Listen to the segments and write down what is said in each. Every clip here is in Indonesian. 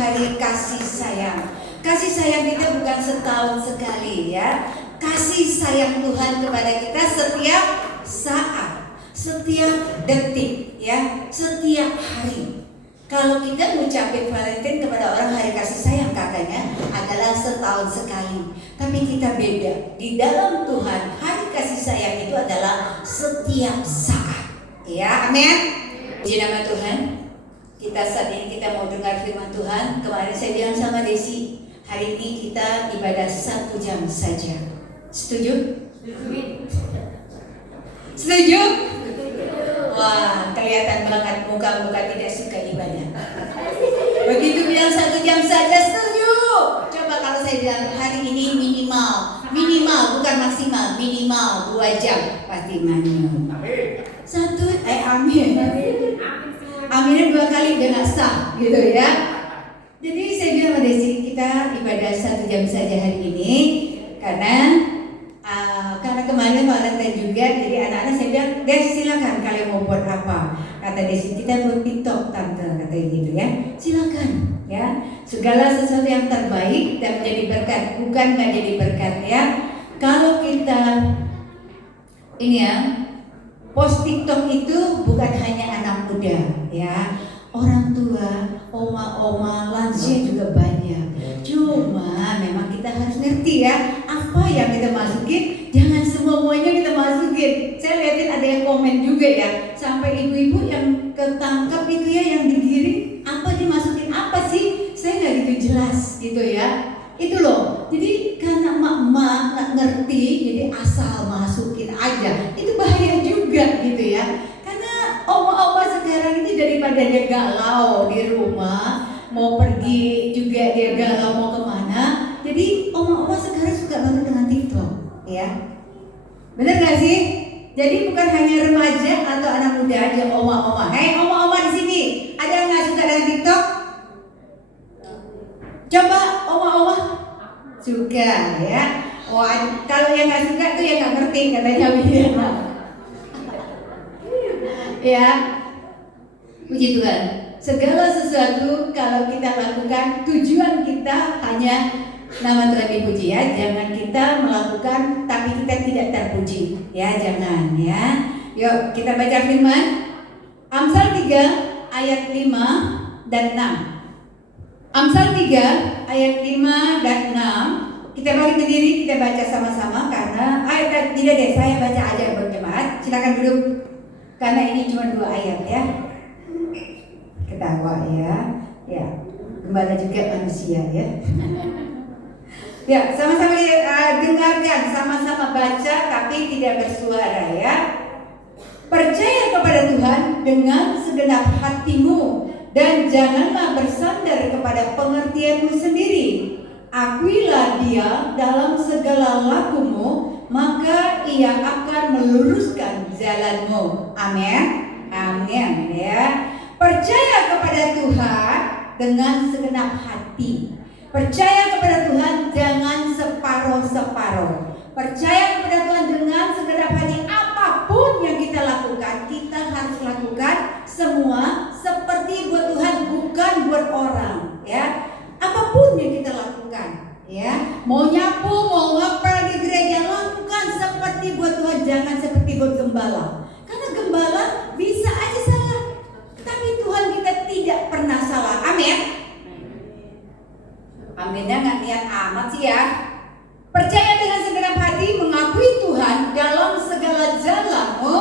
hari kasih sayang. Kasih sayang kita bukan setahun sekali ya. Kasih sayang Tuhan kepada kita setiap saat, setiap detik ya, setiap hari. Kalau kita ngucapin Valentine kepada orang hari kasih sayang katanya adalah setahun sekali. Tapi kita beda. Di dalam Tuhan hari kasih sayang itu adalah setiap saat. Ya, amin. Puji nama Tuhan. Kita saat ini kita mau dengar firman Tuhan. Kemarin saya bilang sama Desi, hari ini kita ibadah 1 jam saja. Setuju? Setuju? Wah, kelihatan banget muka-muka tidak suka ibadah. Begitu bilang 1 jam saja, setuju. Coba kalau saya bilang hari ini minimal bukan maksimal, minimal 2 jam, pasti manyun. Amin. Aminnya 2 kali udah gak sah gitu ya. Jadi saya bilang sama Desi, kita ibadah 1 jam saja hari ini karena kemarin Valentine juga, jadi anak-anak saya bilang, Des silakan kalian mau buat apa? Kata Desi, kita buat TikTok tante, kata gitu ya. Silakan ya. Segala sesuatu yang terbaik dan menjadi berkat, bukan nggak jadi berkat ya. Kalau kita ini ya, post TikTok itu bukan hanya anak muda ya, orang tua, oma-oma, lansia juga banyak. Cuma memang kita harus ngerti ya, apa yang kita masukin, jangan semuanya kita masukin. Saya lihatin ada yang komen juga ya, sampai ibu-ibu yang ketangkap itu ya, yang digiring, apa dimasukin apa sih? Saya nggak gitu jelas gitu ya. Itu loh. Jadi karena emak-emak nggak ngerti, jadi asal masukin aja. Itu bahaya juga gitu ya. Karena oma-oma sekarang itu daripada dia galau di rumah, mau pergi juga dia galau mau kemana. Jadi oma-oma sekarang suka banget dengan TikTok, ya. Bener gak sih? Jadi bukan hanya remaja atau anak muda aja, oma-oma. Hei oma-oma di sini, ada yang nggak suka dengan TikTok? Coba oma-oma suka ya. Wah, kalau yang nggak suka tuh yang nggak ngerti katanya begitu. Ya, puji Tuhan. Segala sesuatu kalau kita lakukan, tujuan kita hanya nama Tuhan dipuji ya. Jangan kita melakukan tapi kita tidak terpuji ya, jangan ya. Yuk kita baca firman Amsal 3 ayat 5 dan 6. Amsal 3 ayat 5 dan 6. Kita balik berdiri, kita baca sama-sama karena ayat tidak deh, saya baca aja buat jemaat. Silakan duduk karena ini cuma 2 ayat ya. Ketawa ya. Ya, gembala juga manusia ya. Ya, sama-sama dengarkan, sama-sama baca tapi tidak bersuara ya. Percaya kepada Tuhan dengan segenap hatimu dan janganlah bersandar kepada pengertianmu sendiri. Akuilah Dia dalam segala lakumu, maka Ia akan meluruskan jalanmu. Amin. Amin ya. Percaya kepada Tuhan dengan segenap hati. Percaya kepada Tuhan jangan separuh-separuh. Percaya kepada Tuhan dengan segenap hati. Apapun yang kita lakukan, kita harus lakukan semua seperti buat Tuhan, bukan buat orang ya. Apapun yang kita lakukan ya, mau nyapu, mau ngepel di gereja, lakukan seperti buat Tuhan, jangan seperti buat gembala. Karena gembala bisa aja salah, tapi Tuhan kita tidak pernah salah. Amin. Aminnya nggak niat amat sih ya. Percaya dengan segenap hati, mengakui Tuhan dalam segala jalanmu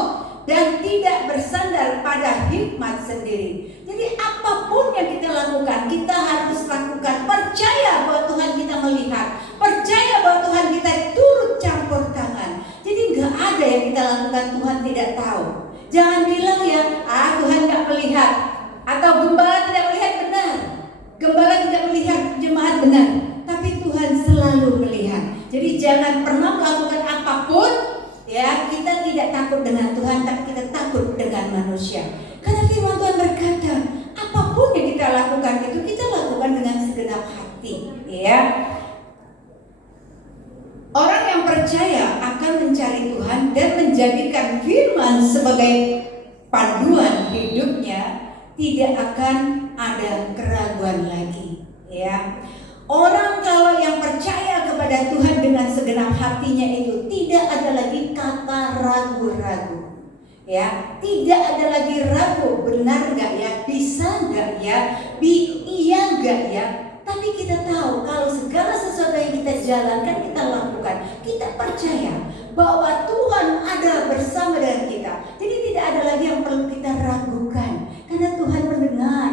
dan tidak bersandar pada hikmat sendiri. Jadi apapun yang kita lakukan, kita harus lakukan. Percaya bahwa Tuhan kita melihat, percaya bahwa Tuhan kita turut campur tangan. Jadi nggak ada yang kita lakukan Tuhan tidak tahu. Jangan bilang ya, Tuhan nggak melihat atau gembala tidak melihat. Benar, gembala tidak melihat jemaat, benar. Tapi Tuhan selalu melihat. Jadi jangan pernah melakukan apapun ya, kita tidak takut dengan Tuhan, tapi kita takut dengan manusia. Karena firman Tuhan berkata, apapun yang kita lakukan itu kita lakukan dengan segenap hati ya. Orang yang percaya akan mencari Tuhan dan menjadikan firman sebagai panduan hidupnya, tidak akan ada keraguan lagi. ya. Orang kalau yang percaya kepada Tuhan dengan segenap hatinya itu tidak ada lagi kata ragu-ragu. Ya, tidak ada lagi ragu, benar nggak ya, bisa nggak ya, iya nggak ya. Tapi kita tahu kalau segala sesuatu yang kita jalankan, kita lakukan, kita percaya bahwa Tuhan ada bersama dengan kita. Jadi tidak ada lagi yang perlu kita ragukan, karena Tuhan mendengar.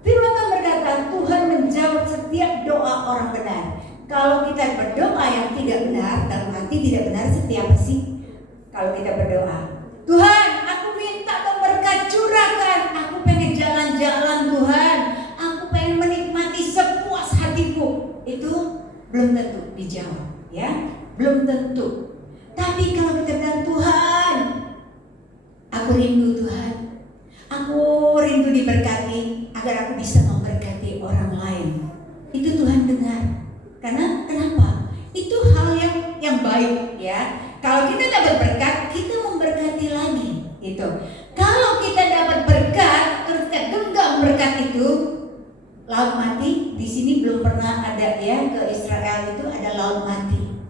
Firman Tuhan berkata, Tuhan menjawab setiap doa orang benar. Kalau kita berdoa yang tidak benar, dalam hati tidak benar, setiap sih? Kalau kita berdoa, Tuhan, aku minta berkat curahkan, aku pengen jalan-jalan Tuhan, aku pengen menikmati sepuas hatiku, itu belum tentu dijawab, ya, belum tentu. Tapi kalau kita bilang, Tuhan, aku rindu Tuhan, aku rindu diberkati agar aku bisa memberkati orang lain, itu Tuhan dengar. Karena kenapa? Itu hal yang baik, ya. Kalau kita dapat berkat, kita memberkati lagi, gitu. Kalau kita dapat berkat, terus kita genggam berkat itu, laut mati. Di sini belum pernah ada, ya, ke Israel itu ada laut mati.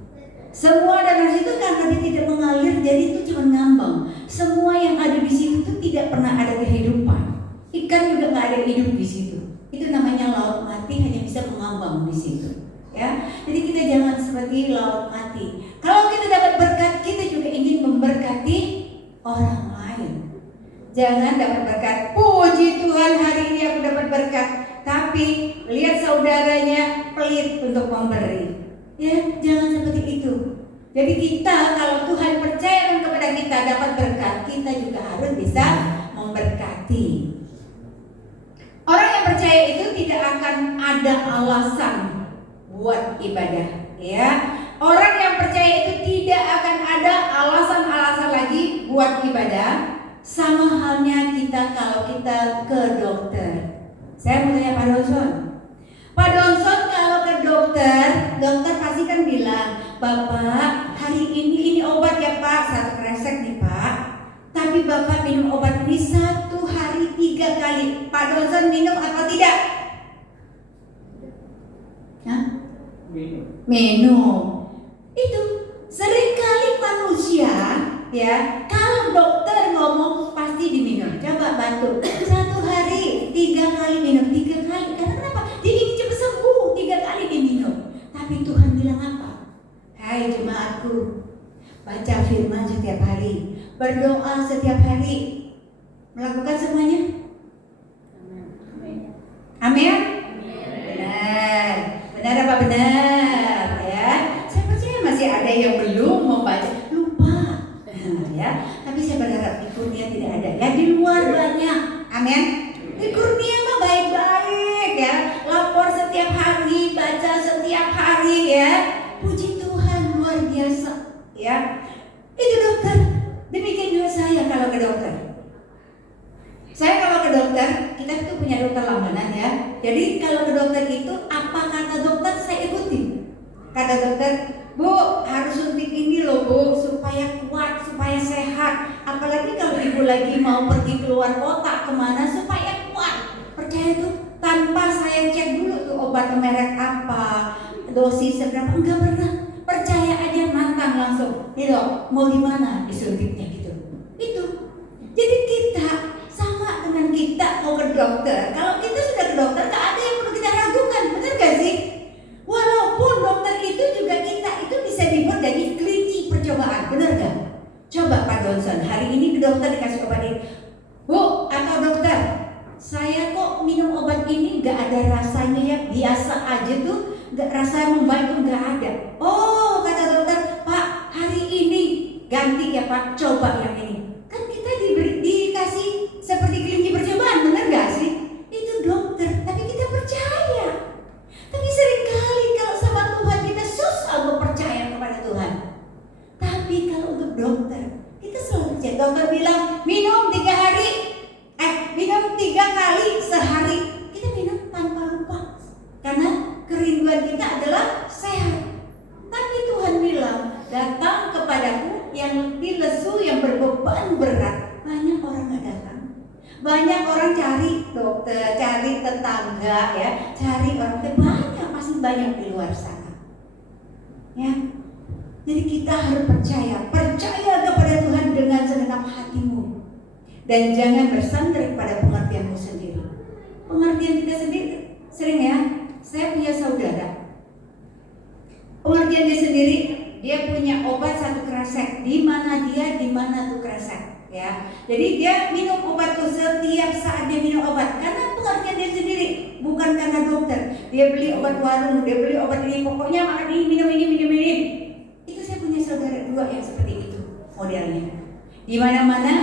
Semua danau itu karena dia tidak mengalir, jadi itu cuma ngambang. Semua yang ada di situ itu tidak pernah ada kehidupan. Ikan juga nggak ada hidup di situ. Itu namanya laut mati, hanya bisa mengambang di situ. Ya, jadi kita jangan seperti laut mati. Kalau kita dapat berkat, kita juga ingin memberkati orang lain. Jangan dapat berkat, puji Tuhan hari ini aku dapat berkat, tapi lihat saudaranya pelit untuk memberi. Ya, jangan seperti itu. Jadi kita kalau Tuhan percayakan kepada kita dapat berkat, kita juga harus bisa memberkati. Orang yang percaya itu tidak akan ada alasan buat ibadah, ya. Orang yang percaya itu tidak akan ada alasan-alasan lagi buat ibadah. Sama halnya kita kalau kita ke dokter. Saya mau tanya Pak Donson. Pak Donson kalau ke dokter, dokter pasti kan bilang, Bapak hari ini obat ya Pak, 1 kresek nih Pak. Tapi Bapak minum obat ini 1 hari 3 kali. Pak Donson minum apa tidak? Hah? Minum. Itu seringkali manusia, ya, kalau dokter ngomong pasti diminum. Coba bantu 1 hari 3 kali minum, 3 kali. Karena kenapa? Dia ingin cepat sembuh, 3 kali diminum. Tapi Tuhan bilang apa? Hai jemaatku, baca firman setiap hari, berdoa setiap hari, melakukan semuanya. Amin. Benar. Benar apa benar? Ya. Saya percaya masih ada yang belum membaca, lupa. Ya. Tapi saya berharap di kurnia tidak ada. Ya di luar banyak. Amin. Di kurnia mah baik-baik ya. Lapor setiap hari, baca setiap hari ya. Puji Tuhan luar biasa. Ya. Itu dokter. Demikian juga saya kalau ke dokter. Saya kalau ke dokter, kita itu punya dokter langganan ya. Jadi kalau ke dokter itu apa kata dokter saya ikuti. Kata dokter, Bu harus suntik ini loh Bu, supaya kuat, supaya sehat. Apalagi kalau ibu lagi mau pergi keluar kota kemana supaya kuat. Percaya tuh tanpa saya cek dulu tuh obat merek apa, dosis seberapa, enggak pernah. Percaya aja mantang langsung. Nih dok, mau di mana disuntiknya gitu. Itu. Jadi kita sama dengan kita mau ke dokter. Kalau kita sudah ke dokter, tak ada yang perlu kita ragukan, benar gak sih? Walaupun dokter itu juga kita itu bisa dibuat dari kelinci percobaan, benar gak? Coba Pak Donson, hari ini ke dokter dikasih obat ini, Bu atau dokter, saya kok minum obat ini gak ada rasanya ya, biasa aja tuh, gak rasa membaik tuh gak ada. Oh kata dokter, Pak hari ini ganti ya Pak, coba yang ini. Kan kita dikasih seperti kelinci percobaan, benar gak sih? Itu dokter, tapi kita percaya. Tapi seringkali kalau sama Tuhan kita susah untuk percaya kepada Tuhan. Tapi kalau untuk dokter, kita selalu percaya. Dokter bilang minum 3 hari, minum 3 kali sehari. Kita minum tanpa lupa, karena kerinduan kita adalah sehat. Tapi Tuhan bilang, datang kepadaku yang letih lesu, yang berbeban berat. Banyak orang gak datang. Banyak orang cari dokter, cari tetangga ya, cari orang terbaik. banyak di luar sana. Ya, jadi kita harus percaya kepada Tuhan dengan segenap hatimu, dan jangan bersandar pada pengertianmu sendiri. Pengertian kita sendiri sering ya. Saya punya saudara, pengertian dia sendiri, dia punya obat satu kresek. Di mana tuh kresek. Ya, jadi dia minum obat tuh setiap saat dia minum obat karena pengertian dia sendiri, bukan karena dokter. Dia beli obat warung, dia beli obat ini, pokoknya makan ini, minum ini. Itu saya punya saudara dua yang seperti itu modelnya. Di mana-mana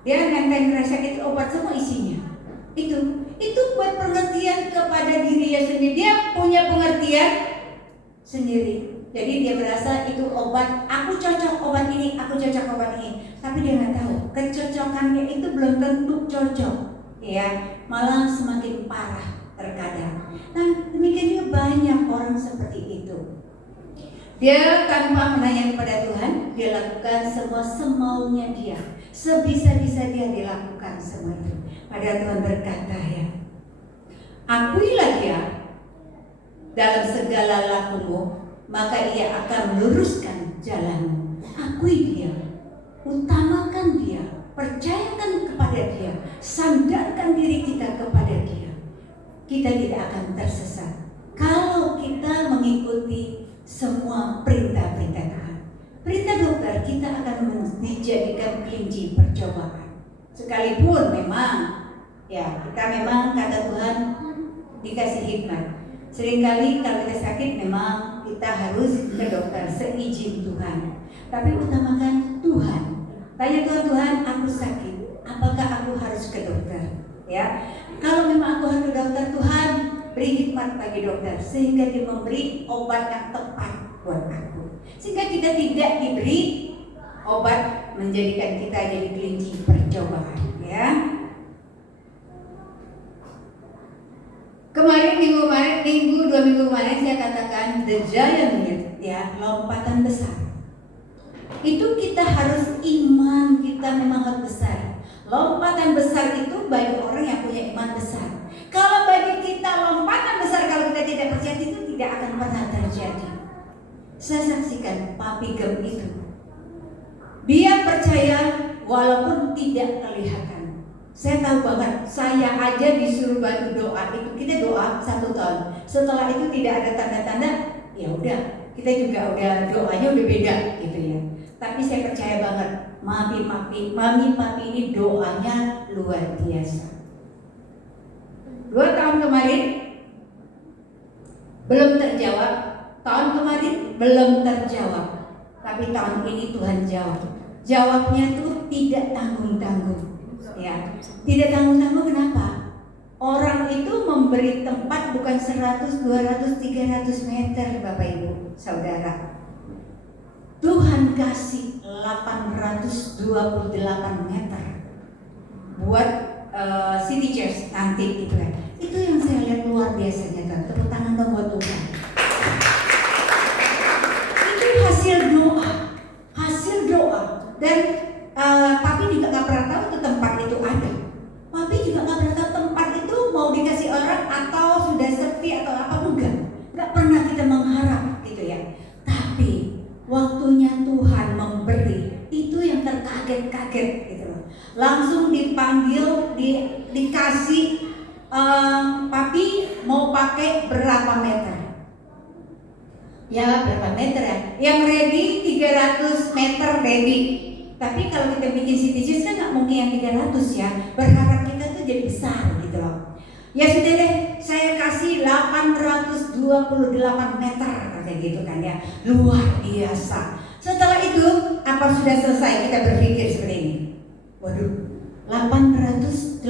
dia nenteng kresek itu obat semua isinya. Itu buat pengertian kepada dirinya sendiri. Dia punya pengertian sendiri. Jadi dia berasa itu obat, aku cocok obat ini, aku cocok obat ini. Tapi dia nggak tahu kecocokannya itu belum tentu cocok, ya, malah semakin parah terkadang. Nah, demikian juga banyak orang seperti itu. Dia tanpa menanya kepada Tuhan, dia lakukan semua semaunya dia, sebisa-bisa dia dilakukan semua itu. Padahal Tuhan berkata, ya, akuilah dia dalam segala lakumu, maka ia akan meluruskan jalanmu. Akui dia, utamakan dia, percayakan kepada dia, sandarkan diri kita kepada dia. Kita tidak akan tersesat kalau kita mengikuti semua perintah-perintah Tuhan. Perintah dokter kita akan dijadikan kelinci percobaan. Sekalipun memang, ya, kita memang kata Tuhan dikasih hikmat. Seringkali kalau kita sakit memang kita harus ke dokter seizin Tuhan. Tapi utamakan Tuhan. Tanya Tuhan, aku sakit, apakah aku harus ke dokter? Ya, kalau memang aku harus ke dokter, Tuhan beri hikmat bagi dokter sehingga dia memberi obat yang tepat buat aku. Sehingga kita tidak diberi obat menjadikan kita jadi kelinci percobaan. Ya. Dua minggu kemarin saya katakan the giant leap, ya, lompatan besar. Itu kita harus iman kita memang harus besar. Lompatan besar itu bagi orang yang punya iman besar. Kalau bagi kita lompatan besar, kalau kita tidak percaya, itu tidak akan pernah terjadi. Saya saksikan Papi Gem itu. Dia percaya walaupun tidak kelihatan. Saya tahu banget, saya aja disuruh bantu doa itu. Kita doa 1 tahun. Setelah itu tidak ada tanda-tanda, ya udah, kita juga udah doanya udah beda gitu ya. Tapi saya percaya banget, mami papi ini doanya luar biasa. 2 tahun kemarin belum terjawab, tahun kemarin belum terjawab, tapi tahun ini Tuhan jawab. Jawabnya tuh tidak tanggung-tanggung. Ya, tidak tanggung-tanggung. Kenapa? Orang itu memberi tempat bukan 100, 200, 300 meter, Bapak Ibu, Saudara. Tuhan kasih 828 meter buat City Church nanti gitu kan. Itu yang saya lihat luar biasanya kan. Tepuk tangan dong buat Tuhan. Itu hasil doa. Dan Papi juga gak pernah tahu tuh tempat itu ada. Papi juga gak pernah tahu tempat itu mau dikasih orang atau sudah sepi atau apa, enggak. Gak pernah kita mengharap gitu ya. Tapi waktunya Tuhan memberi, itu yang terkaget-kaget gitu loh. Langsung dipanggil, dikasih, Papi mau pakai berapa meter? Ya berapa meter ya? Yang ready 300 meter ready. Tapi kalau kita bikin City Church kan nggak mungkin yang 300 ya. Berharap kita tuh jadi besar gitu loh. Ya sudah deh, saya kasih 828 meter kayak gitu kan ya. Luar biasa. Setelah itu apa sudah selesai kita berpikir seperti ini. Waduh, 828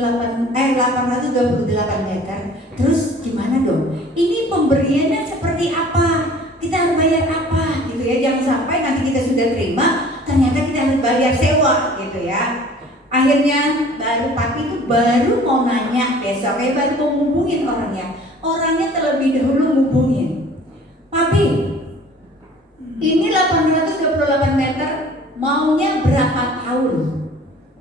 meter. Terus gimana dong? Ini pemberiannya seperti apa? Kita harus bayar apa gitu ya. Jangan sampai nanti kita sudah terima ternyata kita harus bayar sewa gitu ya. Akhirnya Papi itu baru mau nanya besok, kayak baru mau ngubungin orangnya terlebih dahulu ngubungin. Papi, ini 828 meter maunya berapa tahun?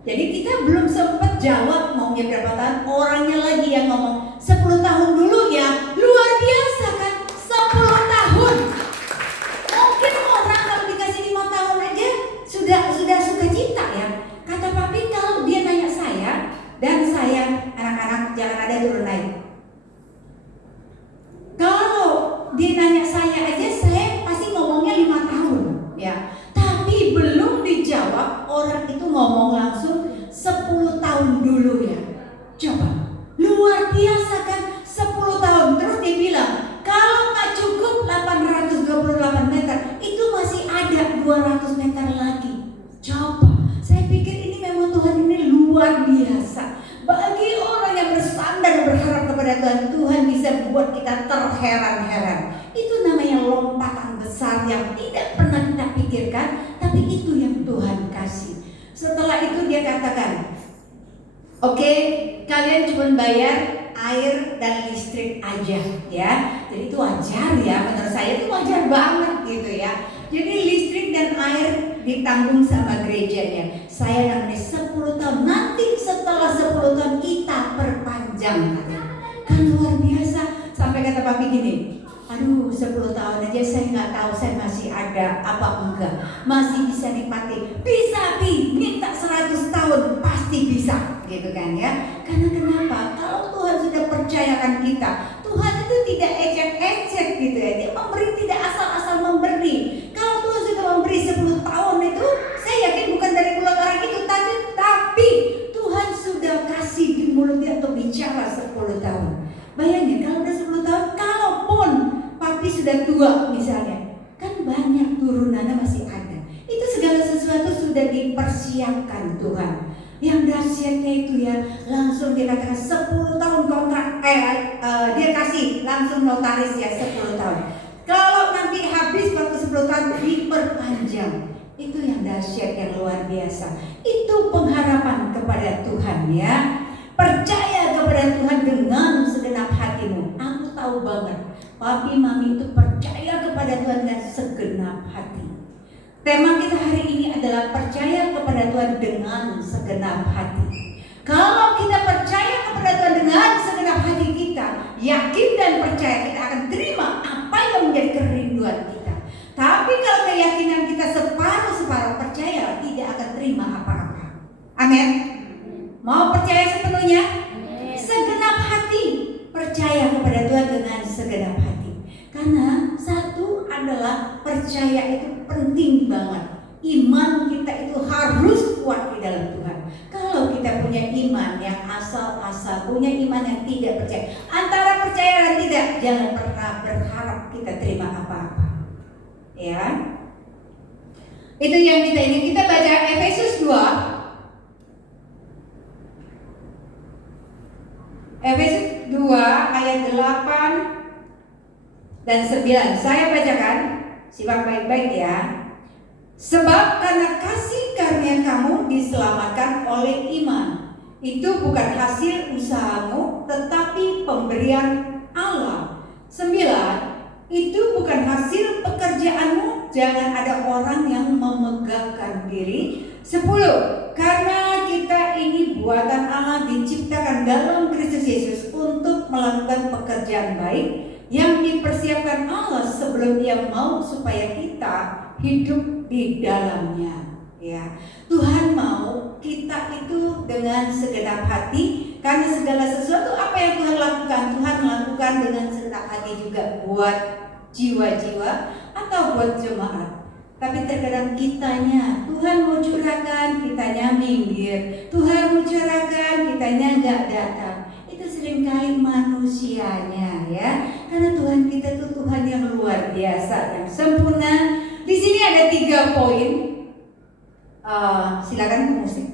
Jadi kita belum sempat jawab maunya berapa tahun. Orangnya lagi yang ngomong 10 tahun dulu ya. Luar biasa kan, 10 bisa buat kita terheran-heran. Itu namanya lompatan besar yang tidak pernah kita pikirkan, tapi itu yang Tuhan kasih. Setelah itu dia katakan, oke, kalian cuma bayar air dan listrik aja ya. Jadi itu wajar ya, menurut saya itu wajar banget gitu ya. Jadi listrik dan air ditanggung sama gerejanya. Saya namanya 10 tahun, nanti setelah 10 tahun kita perpanjang. Kan luar biasa. Sampai kata papi gini, aduh 10 tahun aja saya nggak tahu saya masih ada apa enggak, masih bisa nikmati. Bisa Pi, minta 100 tahun pasti bisa gitu kan ya. Karena kenapa? Kalau Tuhan sudah percayakan kita, Tuhan itu tidak ecek-ecek gitu ya. Dia memberi tidak asal-asal memberi. Kalau Tuhan sudah memberi 10 tahun itu, saya yakin bukan dari mulut orang itu tadi, tapi Tuhan sudah kasih di mulut dia untuk bicara 10 tahun. Bayangin kalau udah 10 tahun, kalaupun papi sudah tua misalnya, kan banyak turunannya masih ada. Itu segala sesuatu sudah dipersiapkan Tuhan. Yang dahsyatnya itu ya, langsung dikatakan 10 tahun kontrak, dia kasih langsung notaris ya 10 tahun. Kalau nanti habis waktu 10 tahun diperpanjang. Itu yang dahsyat, yang luar biasa. Itu pengharapan kepada Tuhan ya. Percaya kepada Tuhan dengan segenap hatimu. Aku tahu banget, papi mami itu percaya kepada Tuhan dengan segenap hati. Tema kita hari ini adalah percaya kepada Tuhan dengan segenap hati. Kalau kita percaya kepada Tuhan dengan segenap hati kita, yakin dan percaya, kita akan terima apa yang menjadi kerinduan kita. Tapi kalau keyakinan kita separuh-separuh, percaya tidak akan terima apa-apa. Amin. Mau percaya sepenuhnya? Segenap hati. Percaya kepada Tuhan dengan segenap hati. Karena satu adalah percaya itu penting banget. Iman kita itu harus kuat di dalam Tuhan. Kalau kita punya iman yang asal-asal, punya iman yang tidak percaya, antara percaya dan tidak, jangan pernah berharap kita terima apa-apa. Ya. Itu yang kita ini. Kita baca Efesus 2. Efesus 2 ayat 8 dan 9. Saya bacakan, simak baik-baik ya. Sebab karena kasih karunia kamu diselamatkan oleh iman. Itu bukan hasil usahamu, tetapi pemberian Allah. 9. Itu bukan hasil pekerjaanmu. Jangan ada orang yang memegahkan diri. 10. Karena kita ini buatan Allah, diciptakan dalam Kristus Yesus untuk melakukan pekerjaan baik yang dipersiapkan Allah sebelum Dia mau supaya kita hidup di dalamnya. Ya, Tuhan mau kita itu dengan segenap hati, karena segala sesuatu apa yang Tuhan lakukan, Tuhan lakukan dengan segenap hati juga buat jiwa-jiwa atau buat jemaat. Tapi terkadang kitanya, Tuhan mau curahkan, kitanya minggir. Tuhan mau curahkan, kitanya nggak datang. Itu seringkali manusianya ya. Karena Tuhan kita tuh Tuhan yang luar biasa, yang sempurna. Di sini ada 3 poin. Silakan musik.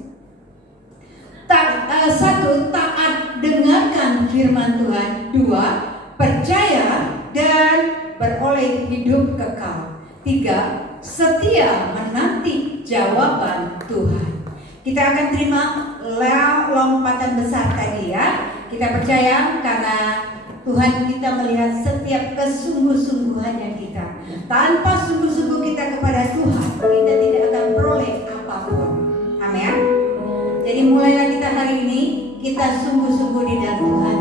1. Taat dengarkan firman Tuhan. 2. Percaya dan beroleh hidup kekal. 3. Setia menanti jawaban Tuhan. Kita akan terima lompatan besar tadi ya. Kita percaya karena Tuhan kita melihat setiap kesungguh-sungguhannya kita. Tanpa sungguh-sungguh kita kepada Tuhan, kita tidak akan peroleh apapun. Amin. Jadi mulailah kita hari ini, kita sungguh-sungguh di dalam Tuhan.